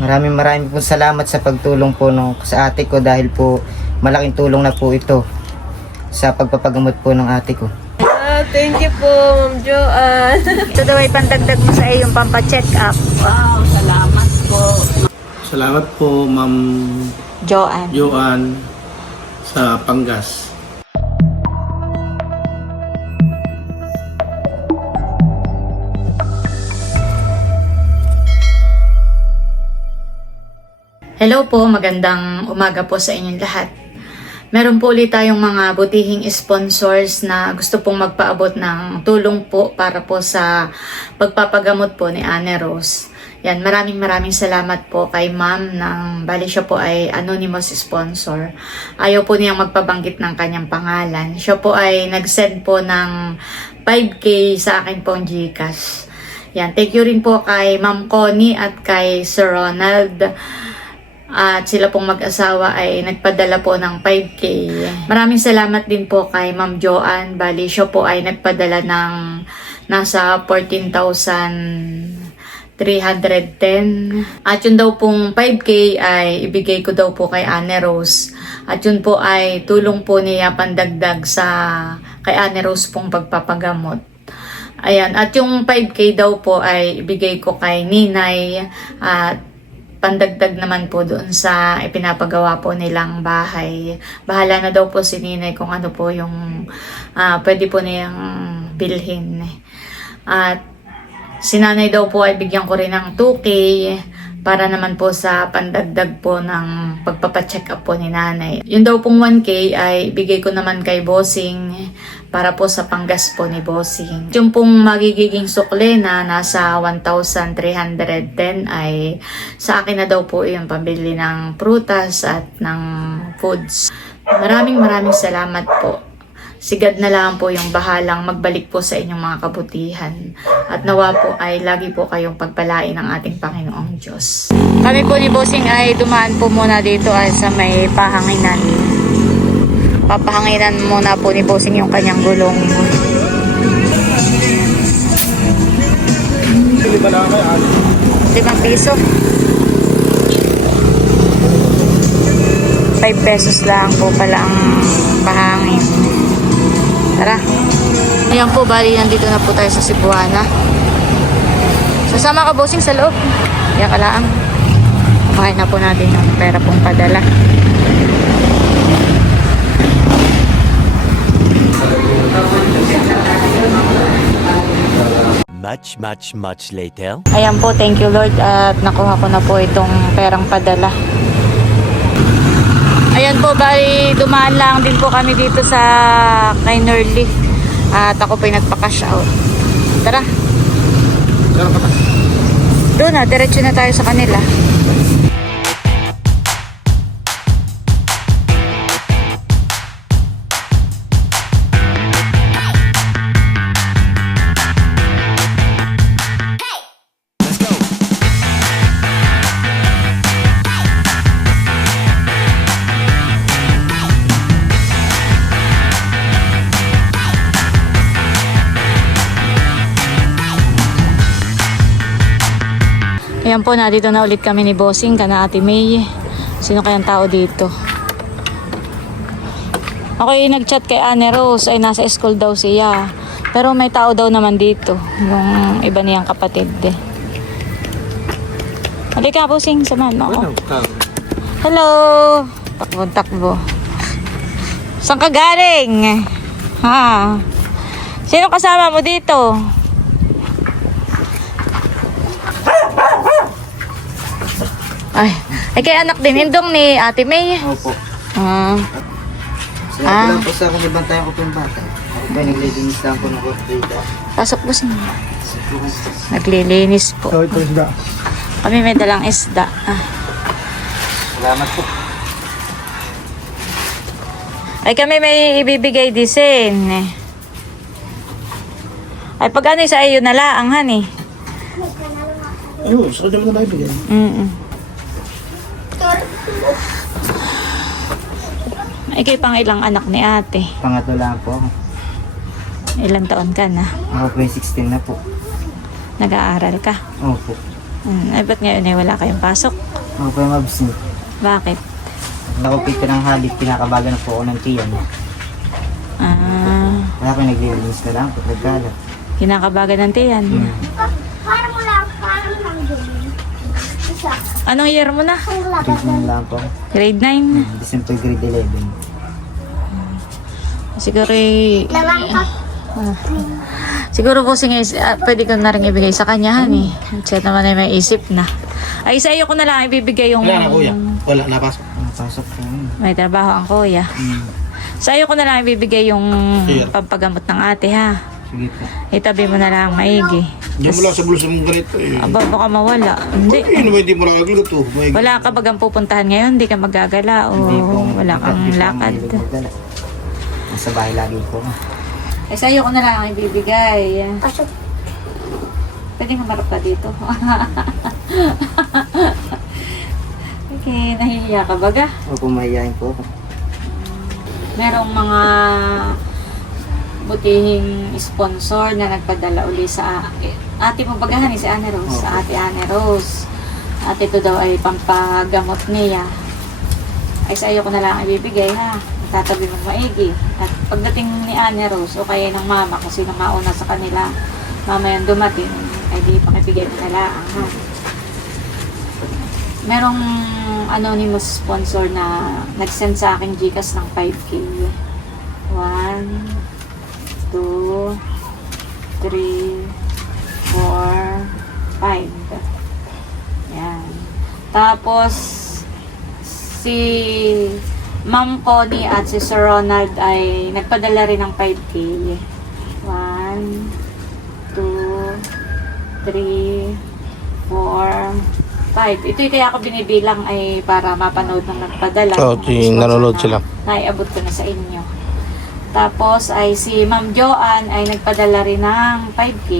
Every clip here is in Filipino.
Maraming po salamat sa pagtulong po sa ate ko dahil po malaking tulong na po ito sa pagpapagamot po ng ate ko. Thank you po, Ma'am Joanne. Ito daw ay pandagdag mo sa iyong pampacheck up. Wow, salamat po. Salamat po, Ma'am Joanne. sa Pangas. Hello po, magandang umaga po sa inyong lahat. Meron po ulit tayong mga butihing sponsors na gusto pong magpaabot ng tulong po para po sa pagpapagamot po ni Anne Rose. Yan, maraming salamat po kay ma'am bali siya po ay anonymous sponsor. Ayaw po niyang magpabanggit ng kanyang pangalan. Siya po ay nag-send po ng 5K sa akin pong GCash. Yan, thank you rin po kay Ma'am Connie at kay Sir Ronald. At sila pong mag-asawa ay nagpadala po ng 5K. Maraming salamat din po kay Ma'am Joanne. Bali, siya po ay nagpadala ng nasa 14,310. At yun daw pong 5K ay ibigay ko daw po kay Anne Rose. At yun po ay tulong po niya pandagdag sa kay Anne Rose pong pagpapagamot. Ayan, at yung 5K daw po ay ibigay ko kay Ninay at pandagdag naman po doon sa ipinapagawa po nilang bahay. Bahala na daw po si Ninay kung ano po yung pwede po niyang bilhin. At si Nanay daw po ay bigyan ko rin ng 2K para naman po sa pandagdag po ng pagpapacheck up po ni Nanay. Yun daw pong 1K ay bigay ko naman kay Bossing para po sa panggas po ni Bossing. Yung pong magiging sukle na nasa 1,310 ay sa akin na daw po yung pambili ng prutas at ng foods. Maraming salamat po. Sigad na lang po yung bahalang magbalik po sa inyong mga kabutihan. At nawa po ay lagi po kayong pagpalain ng ating Panginoong Diyos. Kami po ni Bossing ay dumaan po muna dito ay sa may pahanginan. Papahanginan muna po ni Bossing yung kanyang gulong. 5 piso. 5 pesos lang po pala ang pahangin. Tara. Ayan po, bali nandito na po tayo sa Cebuana. Sasama ka, Bossing, sa loob. Yan ka lang. Kumain na po natin yung pera pong padala. Much later. Ayan po, thank you Lord at nakuha ko na po itong perang padala. Ayan po, bali dumaan lang din po kami dito sa kay Nerly. At ako po yung nagpa-cash out. Tara. Doon na, diretso na tayo sa kanila. Ayan po, nandito na ulit kami ni Bossing, kana Ate May. Sino kayang tao dito? Ako yung nag-chat kay Anne Rose, ay nasa school daw siya. Pero may tao daw naman dito, yung iba niyang kapatid. Halika Bossing, samahan mo ako. Hello! Takbo. Saan ka galing? Ha? Sino kasama mo dito? Ay kay anak din, indong ni Ate May. Opo. Ah. Lang po sa akin, ibantayan ko po yung bata. Ako ba naglilinis lang po ng korpita. Pasok po siya. Naglilinis po. Ito isda. Kami may dalang isda. Salamat po. Ay kami may ibibigay disin. Ay pag ano sa iyo na laang han eh. Ayun, sa kanya mo na ibigay. Ay kayo pang ilang anak ni ate? Pangatlo lang po ako. Ilang taon ka na? Ako po yung 16 na po. Nag-aaral ka? Opo. Ay, ba't ngayon ay wala kayong pasok? Ako po yung mabsing. Bakit? Nakupit ko ng halik, pinakabaga na po ako ng tiyan. Kaya ako naglilinis na lang po, nagkalat. Kinakabagan ng tiyan. Anong year mo na? Grade 9 lang po. Grade 9? December po grade 11. Siguro siguro po pwede ko na rin ibigay sa kanya, honey. Siya naman ay may isip na. Ay, sa iyo ko na lang ibibigay yung... Wala na kuya. Wala, napasok. Napasok po yun. May trabaho ang kuya. Sa iyo ko na lang ibibigay yung Sige. pampagamot ng ate, ha? Sige po. Itabi mo na lang maigi. Diyan mo lang sa bulsa mong ganito eh. Aba, baka mawala. Hindi. Ano ba hindi mo nakagluto? Wala ka bagang pupuntahan ngayon, hindi ka magagala o Hindi po. wala kang Hindi po lakad. mahilig magdala. Nasa bahay lagi po. Eh, sa iyo ko na lang ibibigay. Pwede nga marap ka dito. Okay, nahihiya ka baga? Opo, mahihayin po ako. Merong mga butihing sponsor na nagpadala uli sa ate mo bagahan si Anne Rose, Okay. sa ate Anne Rose. At ito daw ay pampagamot niya. Ay sa iyo ko na lang ibibigay, ha. Tatabi mo maigi. At pagdating ni Anne Rose o kaya ng mama, kasi nang mauna sa kanila, mama yung dumating, ay di pakibigay mo na lang, ha. Merong anonymous sponsor na nag-send sa akin Gcash ng 5K. 1, 2, 3, 4, 5. Yan. Tapos, si Ma'am Connie at si Sir Ronald ay nagpadala rin ng 5K. 1, 2, 3, 4, 5. Ito yung kaya ako binibilang ay para mapanood ng nagpadala. nanonood sila. Naiabot ko na sa inyo. Tapos ay si Ma'am Joanne ay nagpadala rin ng 5K.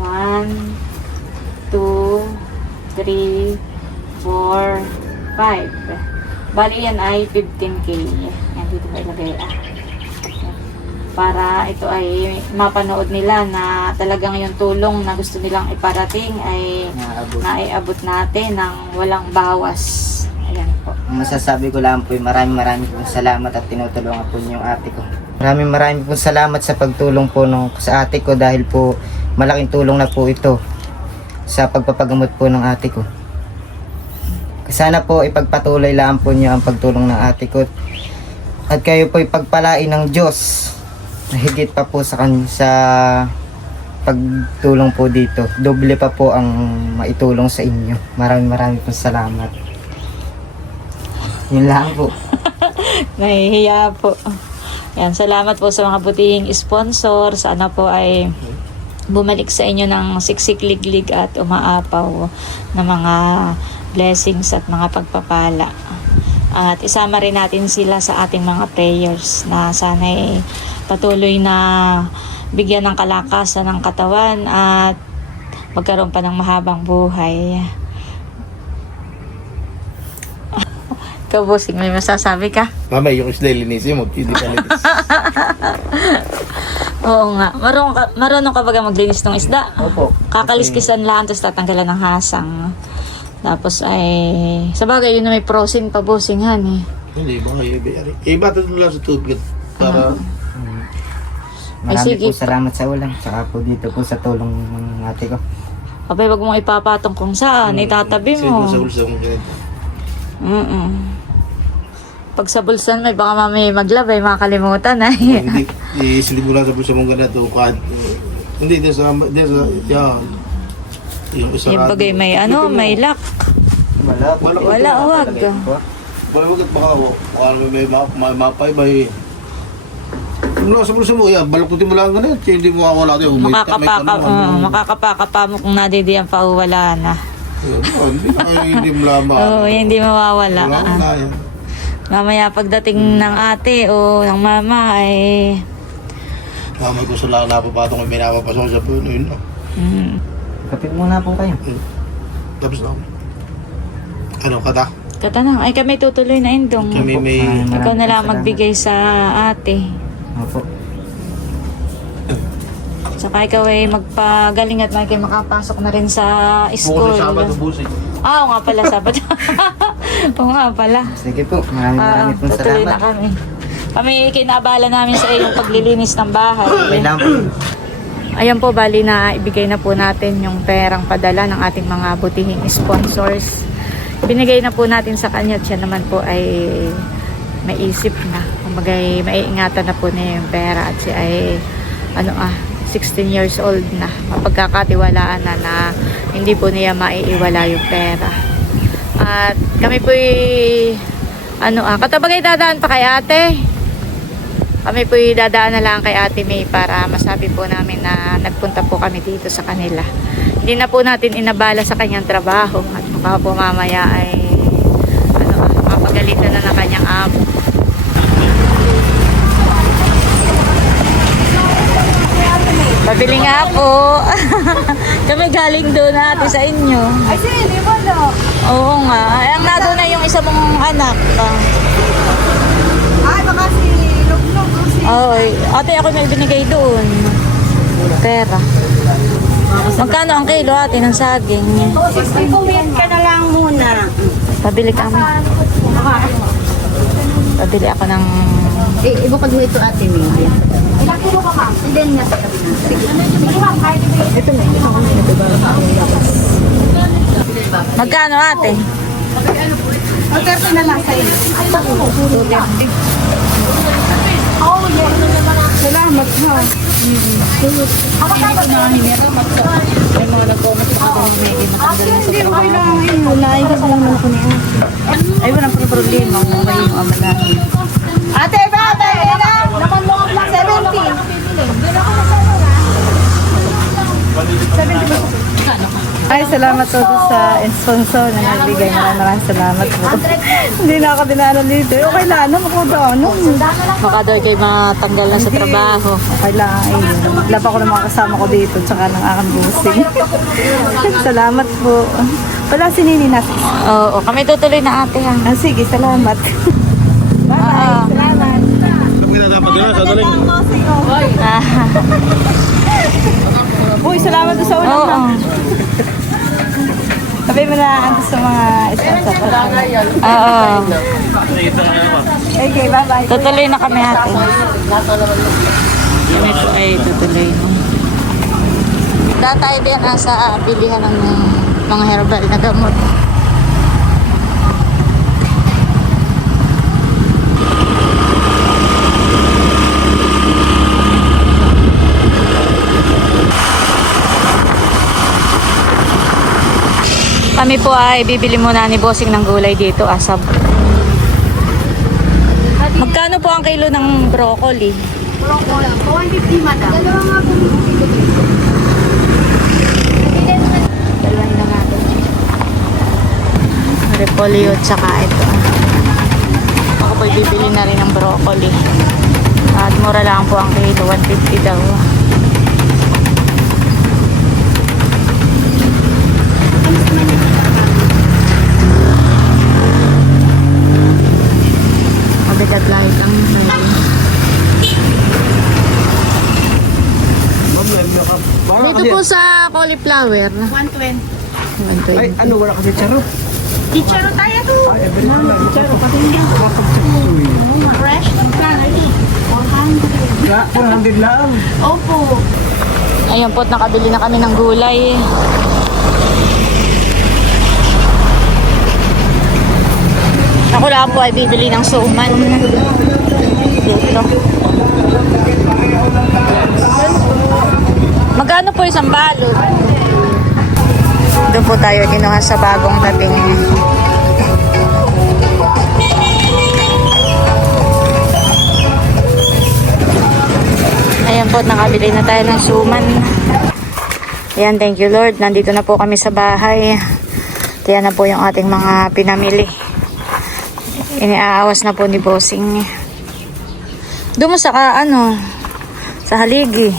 1, 2, 3, 4, 5. Bali yan ay 15K. Yan, dito ko ilagay. Para ito ay mapanood nila na talagang yung tulong na gusto nilang iparating ay naiabot natin ng walang bawas. Ayan po. Ang masasabi ko lang po, maraming pong salamat at tinutulungan po niyo yung ate ko. Maraming pong salamat sa pagtulong po sa ate ko dahil po malaking tulong na po ito sa pagpapagamot po ng ate ko. Sana po ipagpatuloy lang po niyo ang pagtulong ng ate ko at kayo po ipagpalain ng Diyos na higit pa po sa pagtulong po dito. Doble pa po ang maitulong sa inyo. Maraming pong salamat. Yun lang po. Nahihiya po. Yan, salamat po sa mga butihing sponsor. Sana po ay bumalik sa inyo ng siksik-liglig at umaapaw na mga blessings at mga pagpapala. At isama rin natin sila sa ating mga prayers na sana ay patuloy na bigyan ng kalakasan ng katawan at magkaroon pa ng mahabang buhay. Ikaw, Bossing, may masasabi ka? Mamay, yung isda linisin mo. Hindi ka linis. Oo nga. Marunong ka baga maglinis ng isda? Opo. Kakaliskisan lang, tapos tatanggalan ng hasang. Tapos ay... Sa bagay, yun na may prosin pa, Bossing, han eh. Hindi, baka iba doon lang sa tubig. Para... Marami sige po salamat sa ulam. Saka po dito po sa tulong ng ate ko. Abay, wag mong ipapatong kung saan. Itatabi mo. Sa bulsa mong ganito. Pag sa bulsan, may baka mamay maglabay, makakalimutan ay. Hindi, isilip mo lang sa bulsa mong ganito. Hindi, di sa, yan. Yung isa Yung bagay may may lock. Wala po. Wala, wag. Wala, wag at baka may mapay ba eh. Mula sa bulsa mo, yan, baluktutin mo lang ganito. Hindi mo wala ito. Makakapaka mo kung nadidiyan pa o wala na. Hindi mo lamang. Oo, hindi mawawala. Wala na yan. Mamaya pagdating ng ate o ng mama ay... Mamay ko sa napapatong may pinapapasok sa puno yun. Kapit muna po kayo. Tapos na. Ano, kata? Katanang, ay kami tutuloy na indong. Kami may... Ikaw na lang magbigay sa ate. Opo. Sa Baka ikaw ay magpagaling at may makapasok na rin sa school. Bukas Sabado, busi. Oo nga pala, Sabado. Oo nga pala. Sige po, maraming pong Tutuloy na salamat. kami. Kami kinabala namin sa iyong paglilinis ng bahay. Okay lang po. Ayan po, bali na ibigay na po natin yung perang padala ng ating mga butihing sponsors. Binigay na po natin sa kanya at siya naman po ay maisip na. Kumbaga, maiingatan na po niya yung pera at siya ay 16 years old na. Mapagkakatiwalaan na hindi po niya maiiwala yung pera. At kami po katabagay dadaan pa kay ate. Kami po dadaan na lang kay Ate May para masabi po namin na nagpunta po kami dito sa kanila. Hindi na po natin inabala sa kanyang trabaho at baka po mamaya ay mapagalitan na ng kanyang amo. Pabili nga po. Kami galing doon ate sa inyo. Ay, hindi mo no. Oo nga. Ay, ang nado na yung isa mong anak. Ay, baka si Luglog. Ay, ate ako may binigay doon. Pera. Magkano ang kilo ate ng saging? Pagkuwit ka na lang muna. Pabili kami. Pabili ako ng... Ibukod mo ito ate May. Ilang kilo ka ma'am? And then nasa tabi na. Sige. Ito na. Magkano ate? Magkano na lang sa'yo? Salamat ha. Ako tayo na May mga nag-comment ako may matanggal na sa trabaho. Unahin kasi lang naman ko niya. Ay, walang problema. May yung ama namin. Ate, bata, naman mo lang 70. Ay, salamat po sa sponsor na nagbigay. Maraming salamat po. Hindi na ako dinaanan dito. Okay lang, makudaan. Baka daw kayo matanggal na sa trabaho. Okay lang, ayun. Laba ko ng mga kasama ko dito, tsaka ng aking busing. Salamat po. Wala si Nini na. Oo, kami tutuloy na ate ha. Ah, sige, salamat. Bye. Salamat. Kami na dapat yun, sa daling. Uy, salamat po sa ulam Oo. na. Sabi mo na ang sa mga sponsor. Oo. Okay, bye-bye. Tutuloy na kami ate. Kami po ay tutuloy. Datay din sa bilihan ng mga herbal na gamot. Kami po ay bibili muna ni Bossing ng gulay dito, asab. Magkano po ang kilo ng broccoli? 150 madam. Dalawa nga po. Dalawahin na natin. Repolyo tsaka ito. Ako po bibili na rin ng broccoli. At mura lang po ang kilo, 150 daw. Mabigat lang ang dito po sa cauliflower. 120. 120. Ano, wala kasi charo? Chicharo tayo to. Fresh. Ya, 100 lang. Opo. Ayun po, nakabili na kami ng gulay. Ako lang po ay bibili ng suman. Dito. Magkano po isang balot? Doon po tayo kinuha sa bagong dating. Ayan po, nakabili na tayo ng suman. Ayan, thank you Lord. Nandito na po kami sa bahay. Kaya na po yung ating mga pinamili. Iniaawas na po ni Bossing. Doon mo sa sa haligi.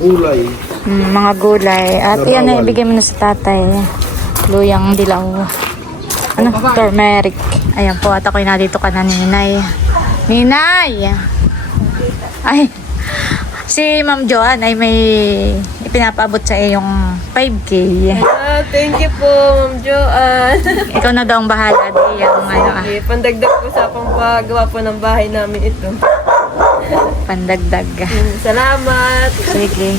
Gulay. Mga gulay. At yan na ibigay mo na sa tatay. Luyang dilaw. Turmeric. Ayan po, at ako'y nandito ka na, Ninay. Ninay! Ay, si Ma'am Joanne ay may ipinapaabot sa iyong 5K. Thank you po, Ma'am Joanne. Ikaw na daw ang bahala di yung ano, Okay, pandagdag po sa pampagawa po ng bahay namin ito. pandagdag. Salamat. Sige.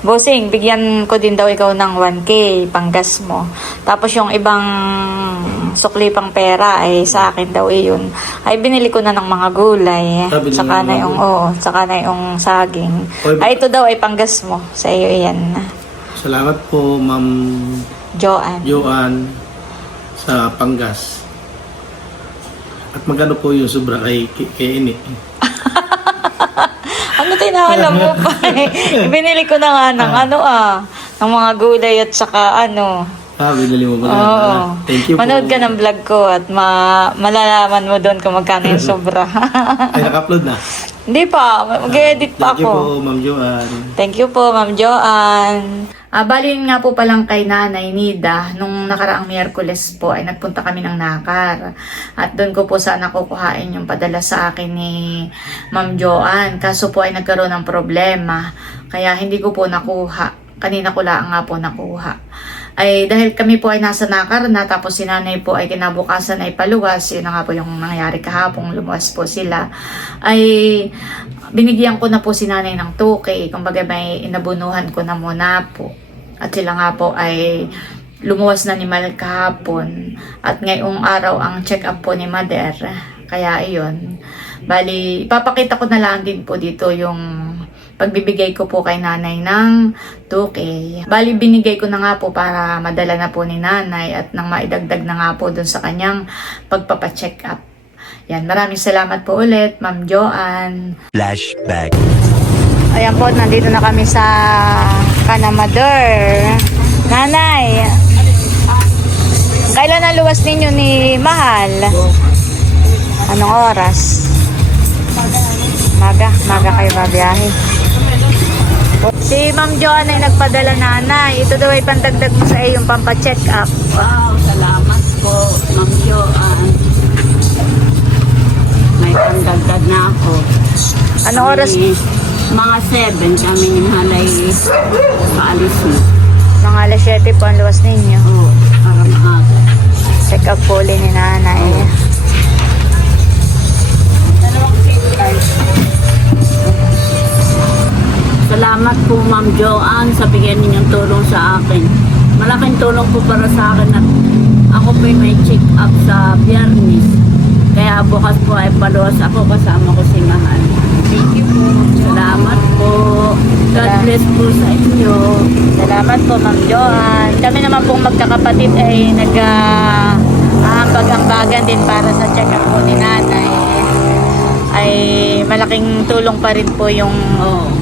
Bossing, bigyan ko din daw ikaw ng 1K panggas mo. Tapos yung ibang sukli pang pera ay sa akin daw iyon. Ay binili ko na ng mga gulay. Binili Saka ng na mga yung saka na yung saging. Oy, Ay ito daw ay panggas mo. Sa iyo iyan. Salamat po, Ma'am Joanne. Joanne, sa panggas. At magkano po yung sobra kay Ini? Ano tinaalam mo pa eh? Binili ko na nga ng ng mga gulay at saka Binili mo ba na? Oo. Thank you Manood po. ka ng vlog ko at malalaman mo doon kung magkano yung sobra. Ay, naka-upload na. Hindi pa, mag-edit pa Thank you ako. po, Ma'am Joanne. Thank you po, Ma'am Joanne. Balin nga po palang kay Nanay Nida, nung nakaraang Miyerkules po ay nagpunta kami ng Nakar. At doon ko po sana kukuhain yung padala sa akin ni Ma'am Joanne. Kaso po ay nagkaroon ng problema. Kaya hindi ko po nakuha. Kanina ko lang nga po nakuha. Ay dahil kami po ay nasa Nakar na, tapos si Nanay po ay kinabukasan ay paluwas. Yun na nga po yung nangyari kahapon, lumuwas po sila. Ay binigyan ko na po si Nanay ng 2K. Kumbaga may inabunuhan ko na muna po. At sila nga po ay lumuwas na ni Mal kahapon. At ngayong araw ang check-up po ni Mother. Kaya iyon. Bali, ipapakita ko na lang din po dito yung pagbibigay ko po kay Nanay ng 2K. Bali, binigay ko na nga po para madala na po ni Nanay at nang maidagdag na nga po dun sa kanyang pagpapacheck up. Yan, maraming salamat po ulit, Ma'am Joanne. Flashback. Ayan po, nandito na kami sa Kanamador. Nanay, kailan ang luwas ninyo ni Mahal? Anong oras? Maga kayo babiyahe. Si Ma'am Joanne ay nagpadala, Nanay. Ito daw ay pandagdag mo sa iyong pampacheck up. Wow, salamat po, Ma'am Joanne. May pandagdag na ako. Anong oras? Mga 7 kami ni Halay paalis mo. Mga alas 7 po ang luwas ninyo. Oo, para maaga. Check up po ulit ni Nanay. Salamat po, Ma'am Joanne, sa bigyan ninyong tulong sa akin. Malaking tulong po para sa akin at ako po may check up sa Biyernes. Kaya bukas po ay paluwas ako kasama ko si Mahal. Thank you po. Salamat po. God bless po sa inyo. Salamat po, Ma'am Joanne. Kami naman pong magkakapatid ay nag-aambag-ambagan din para sa check-up po ni Nanay. Ay malaking tulong pa rin po yung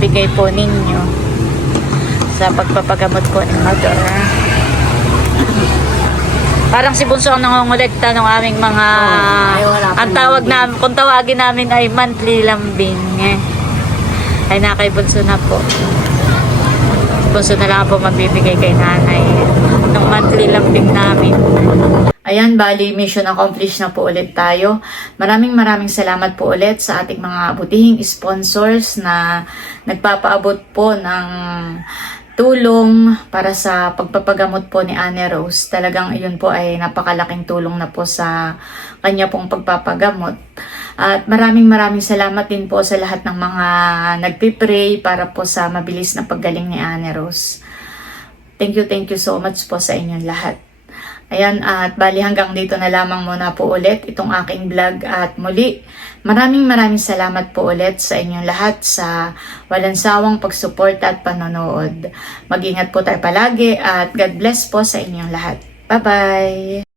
bigay po ninyo sa pagpapagamot po ni Mother. Parang si Bunso ang nangongolekta ng aming mga ang tawag namin, kung tawagin namin ay monthly lambing. Ay nakay Bunso na po. Si Bunso na lang po magbibigay kay Nanay ng monthly lambing namin. Ayan, bali, mission accomplished na po ulit tayo. Maraming salamat po ulit sa ating mga butihing sponsors na nagpapaabot po ng tulong para sa pagpapagamot po ni Anne Rose. Talagang iyon po ay napakalaking tulong na po sa kanya pong pagpapagamot. At maraming salamat din po sa lahat ng mga nagpipray para po sa mabilis na paggaling ni Anne Rose. Thank you so much po sa inyong lahat. Ayan, at bali hanggang dito na lamang muna po ulit itong aking vlog at muli maraming salamat po ulit sa inyong lahat sa walang sawang pagsuporta at panonood. Mag-ingat po tayo palagi at God bless po sa inyong lahat. Bye-bye!